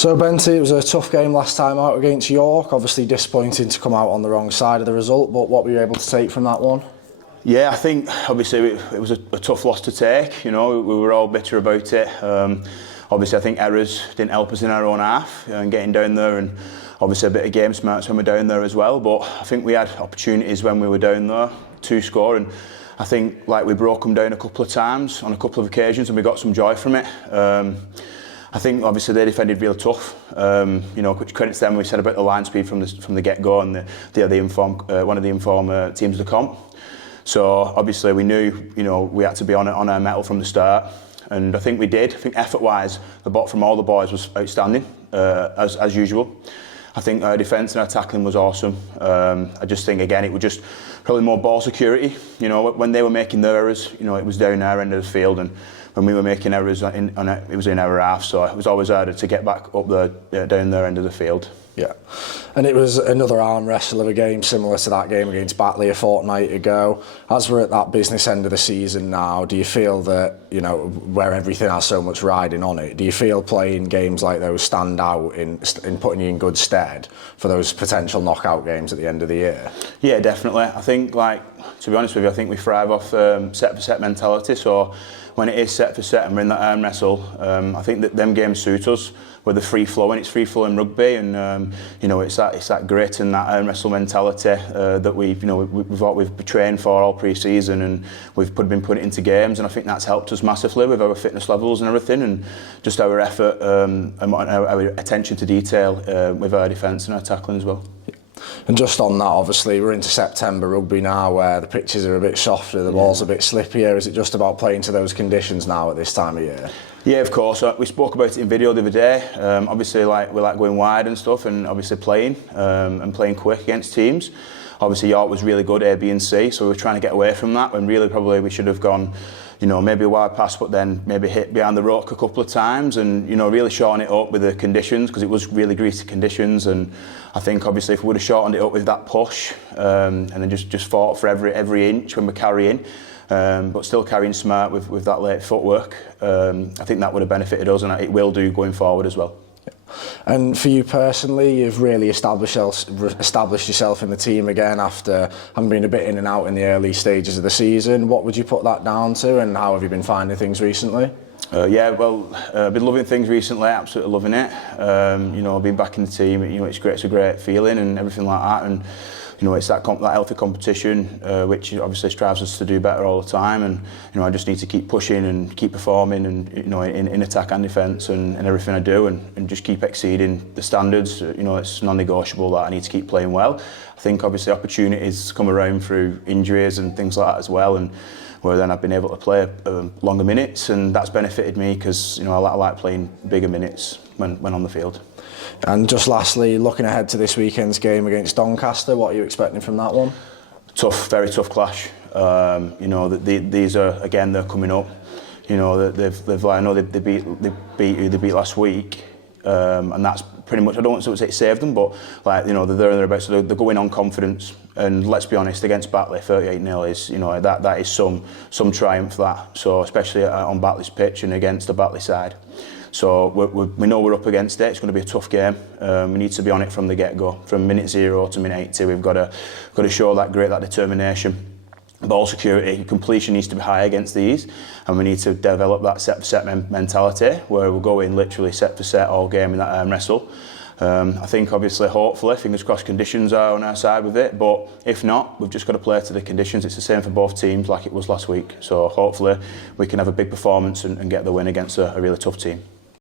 So Benty, it was a tough game last time out against York. Obviously disappointing to come out on the wrong side of the result, but what were you able to take from that one? Yeah, I think obviously it was a tough loss to take. You know, we were all bitter about it. Obviously, I think errors didn't help us in our own half and getting down there, and obviously a bit of game smarts when we're down there as well. But I think we had opportunities when we were down there to score, and I think like we broke them down a couple of times on a couple of occasions, and we got some joy from it. I think obviously they defended real tough. You know, which credits them. We said about the line speed from the get-go, and they're one of the inform teams of the comp. So obviously we knew, you know, we had to be on our mettle from the start, and I think we did. I think effort-wise, the bot from all the boys was outstanding, as usual. I think our defence and our tackling was awesome. I just think again it was just probably more ball security. You know, when they were making their errors, you know, it was down our end of the field, and when we were making errors, it was in our half. So it was always harder to get back up there, down their end of the field. Yeah, and it was another arm wrestle of a game similar to that game against Batley a fortnight ago. As we're at that business end of the season now, do you feel that, you know, where everything has so much riding on it, do you feel playing games like those stand out in putting you in good stead for those potential knockout games at the end of the year? Yeah, definitely. I think, like, to be honest with you, I think we thrive off set for set mentality. So when it is set for set and we're in that arm wrestle, I think that them games suit us. With the free flowing, it's free flowing rugby, and you know, it's that grit and that arm wrestle mentality that we've trained for all pre-season, and we've been putting it into games, and I think that's helped us massively with our fitness levels and everything, and just our effort and our attention to detail with our defence and our tackling as well. And just on that, obviously, we're into September rugby now where the pitches are a bit softer, the ball's a bit slippier. Is it just about playing to those conditions now at this time of year? Yeah, of course. We spoke about it in video the other day. Obviously, we like going wide and stuff, and obviously playing and playing quick against teams. Obviously, York was really good, A, B and C, so we were trying to get away from that when really probably we should have gone, you know, maybe a wide pass, but then maybe hit behind the ruck a couple of times, and, you know, really shorten it up with the conditions, because it was really greasy conditions. And I think obviously if we would have shortened it up with that push and then just fought for every inch when we're carrying, but still carrying smart with that late footwork, I think that would have benefited us, and it will do going forward as well. And for you personally, you've really established yourself in the team again after having been a bit in and out in the early stages of the season. What would you put that down to, and how have you been finding things recently? Yeah, well, I've been loving things recently, absolutely loving it. You know, being back in the team, you know, it's a great feeling and everything like that. And you know, it's that healthy competition, which obviously strives us to do better all the time. And you know, I just need to keep pushing and keep performing, and you know, in attack and defence and everything I do, and just keep exceeding the standards. You know, it's non-negotiable that I need to keep playing well. I think obviously opportunities come around through injuries and things like that as well, and where then I've been able to play longer minutes, and that's benefited me because, you know, I like playing bigger minutes when on the field. And just lastly, looking ahead to this weekend's game against Doncaster, what are you expecting from that one? Tough, very tough clash. You know, these are, again, they're coming up. You know, I know they beat who they beat last week, and that's pretty much, I don't want to say it saved them, but like, you know, they're there and thereabouts, so they're going on confidence. And let's be honest, against Batley, 38-0 is, you know, that is some triumph, that. So especially on Batley's pitch and against the Batley side. So we know we're up against it. It's going to be a tough game. We need to be on it from the get-go. From minute 0 to minute 80, we've got to show that grit, that determination. Ball security, completion needs to be high against these, and we need to develop that set for set mentality where we'll go in literally set for set all game in that arm wrestle. I think obviously, hopefully, fingers crossed, conditions are on our side with it, but if not, we've just got to play to the conditions. It's the same for both teams like it was last week, so hopefully we can have a big performance and get the win against a really tough team.